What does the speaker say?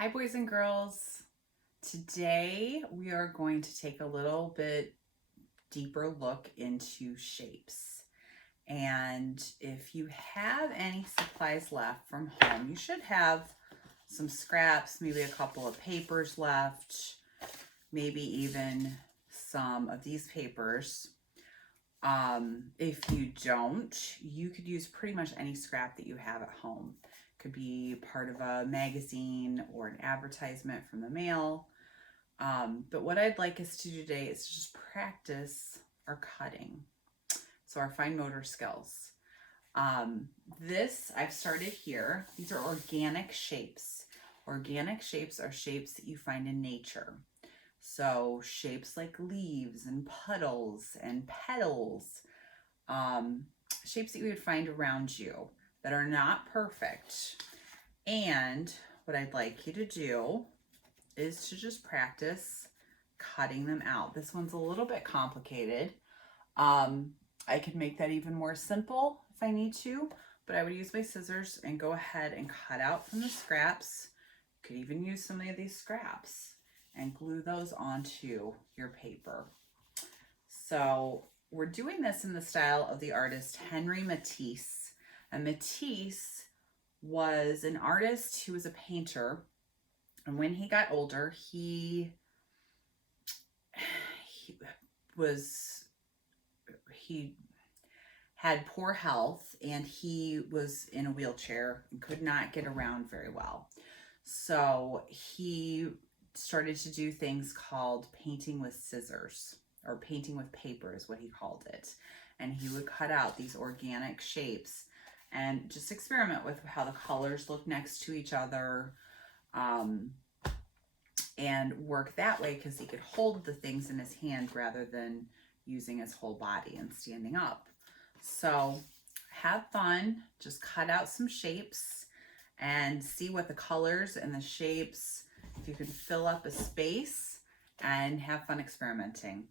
Hi, boys and girls. Today we are going to take a little bit deeper look into shapes. And if you have any supplies left from home, you should have some scraps, maybe a couple of papers left, maybe even some of these papers. If you don't, you could use pretty much any scrap that you have at home. Could be part of a magazine or an advertisement from the mail. But what I'd like us to do today is to just practice our cutting. So our fine motor skills. This I've started here. These are organic shapes. Organic shapes are shapes that you find in nature. So shapes like leaves and puddles and petals, shapes that you would find around you that are not perfect. And what I'd like you to do is to just practice cutting them out. This one's a little bit complicated. I could make that even more simple if I need to, but I would use my scissors and go ahead and cut out from the scraps. You could even use some of these scraps and glue those onto your paper. So we're doing this in the style of the artist Henry Matisse. And Matisse was an artist who was a painter. And when he got older, he had poor health, and he was in a wheelchair and could not get around very well. So he started to do things called painting with scissors, or painting with paper is what he called it. And he would cut out these organic shapes and just experiment with how the colors look next to each other, and work that way because he could hold the things in his hand rather than using his whole body and standing up. So have fun, just cut out some shapes and see what the colors and the shapes, if you can fill up a space, and have fun experimenting.